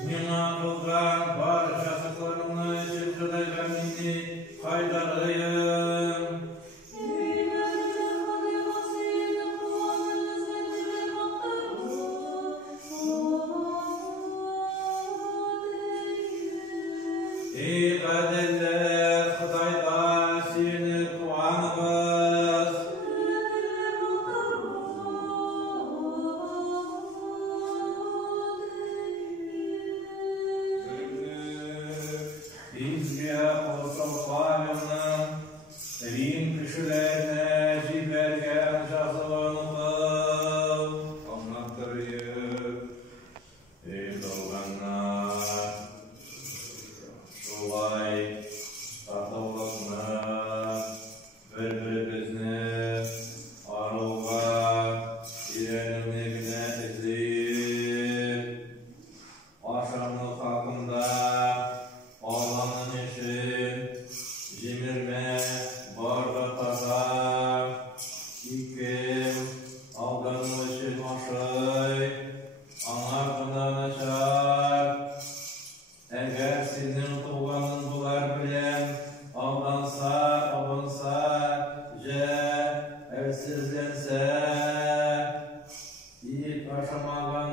Миңа кылган бар жазыкларыңны жылкыдайга мени кайтарайын. Ey гаделлер, Худайга сүйеніп куанығыз. Бизге апостол Павелнің Рим кішілеріне жиберген жазуын оқып, аңлаттырайық. Ей долганнар, шулай татулықны, бір-бірімізні арылға үйренуіне іздейік. Ашамлық хақында Алланың үшін жемірме барға таза, икем алдану үшін ашай, аңар ғына начар. Әгәр сенің туғаның бұлар білем, алданса, жә, әлсізденсе, ит ашамаған